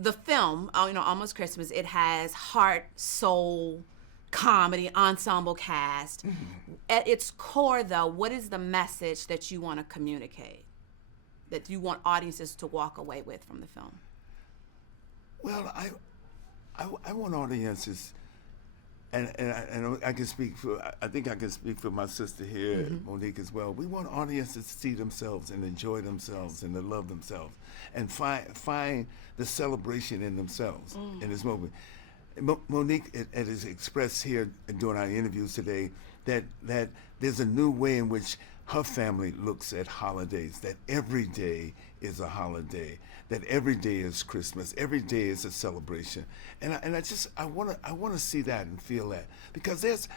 the film, Almost Christmas, it has heart, soul, comedy, ensemble cast. At its core, though, what is the message that you want to communicate, that you want audiences to walk away with from the film? Well, I want audiences, and I can speak for, I think I can speak for my sister here, Monique, as well. We want audiences to see themselves and enjoy themselves and to love themselves and find the celebration in themselves in this moment. Monique it has expressed here during our interviews today that there's a new way in which her family looks at holidays, that every day is a holiday, that every day is Christmas, every day is a celebration. And I want to see that and feel that, because there's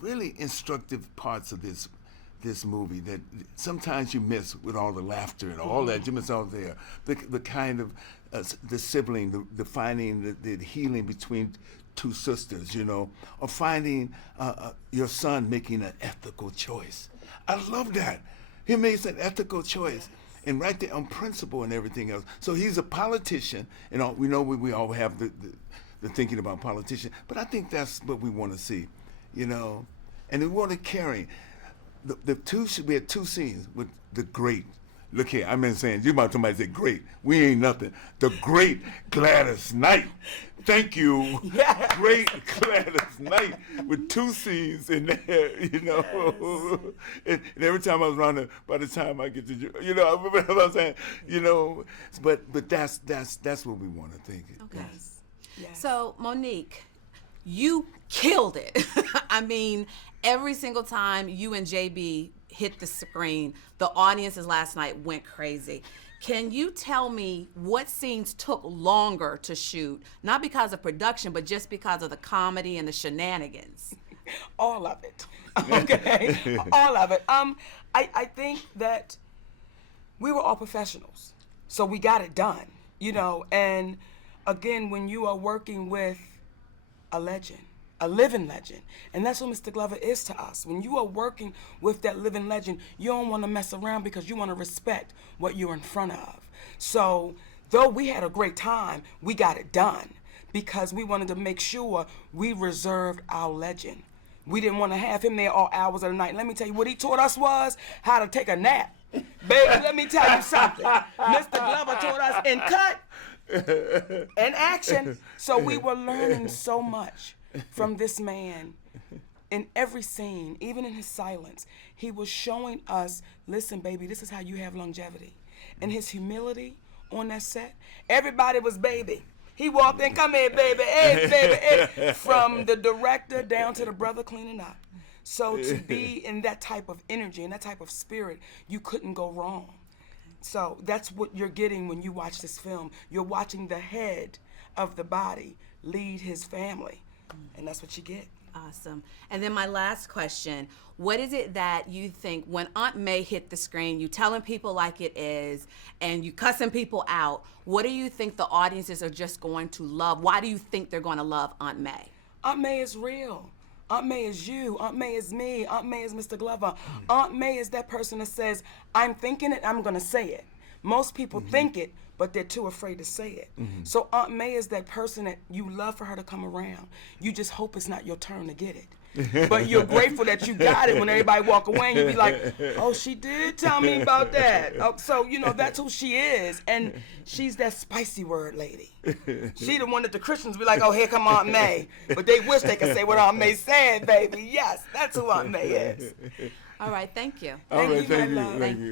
really instructive parts of this movie that sometimes you miss with all the laughter and all that. You miss all there. The kind of the sibling, the finding the healing between two sisters, or finding your son making an ethical choice. I love that. He makes an ethical choice, and right there on principle and everything else. So he's a politician, and we know we all have the thinking about politicians, but I think that's what we want to see, and we want to carry. We had two scenes with the great. Look here, I'm saying, you about somebody say great. We ain't nothing. The great Gladys Knight. Thank you. Yes. Great Gladys Knight with two scenes in there, And every time I was around there, by the time I get to, what I'm saying, but that's what we want to think. Okay. Yes. So, Monique, you killed it. I mean, every single time you and JB hit the screen, the audiences last night went crazy. Can you tell me what scenes took longer to shoot, not because of production, but just because of the comedy and the shenanigans? All of it. Okay? All of it. I think that we were all professionals, so we got it done, and again, when you are working with a legend, a living legend. And that's what Mr. Glover is to us. When you are working with that living legend, you don't want to mess around because you want to respect what you're in front of. So though we had a great time, we got it done because we wanted to make sure we reserved our legend. We didn't want to have him there all hours of the night. Let me tell you, what he taught us was how to take a nap. Baby, let me tell you something. Mr. Glover taught us in cut and action. So we were learning so much from this man. In every scene, even in his silence, he was showing us, listen, baby, this is how you have longevity. And his humility on that set, everybody was baby. He walked in, come here, baby, hey, baby, hey. From the director down to the brother cleaning up. So to be in that type of energy and that type of spirit, you couldn't go wrong. So that's what you're getting when you watch this film. You're watching the head of the body lead his family. And that's what you get. Awesome. And then my last question, what is it that you think when Aunt May hit the screen, you telling people like it is, and you cussing people out, what do you think the audiences are just going to love? Why do you think they're going to love Aunt May? Aunt May is real. Aunt May is you. Aunt May is me. Aunt May is Mr. Glover. Aunt May is that person that says, I'm thinking it, I'm going to say it. Most people think it, but they're too afraid to say it. So Aunt May is that person that you love for her to come around. You just hope it's not your turn to get it. But you're grateful that you got it when everybody walk away and you be like, oh, she did tell me about that. Oh, so, that's who she is. And she's that spicy word lady. She the one that the Christians be like, oh, here come Aunt May. But they wish they could say what Aunt May said, baby. Yes, that's who Aunt May is. All right, thank you. Thank you, my love. Thank you.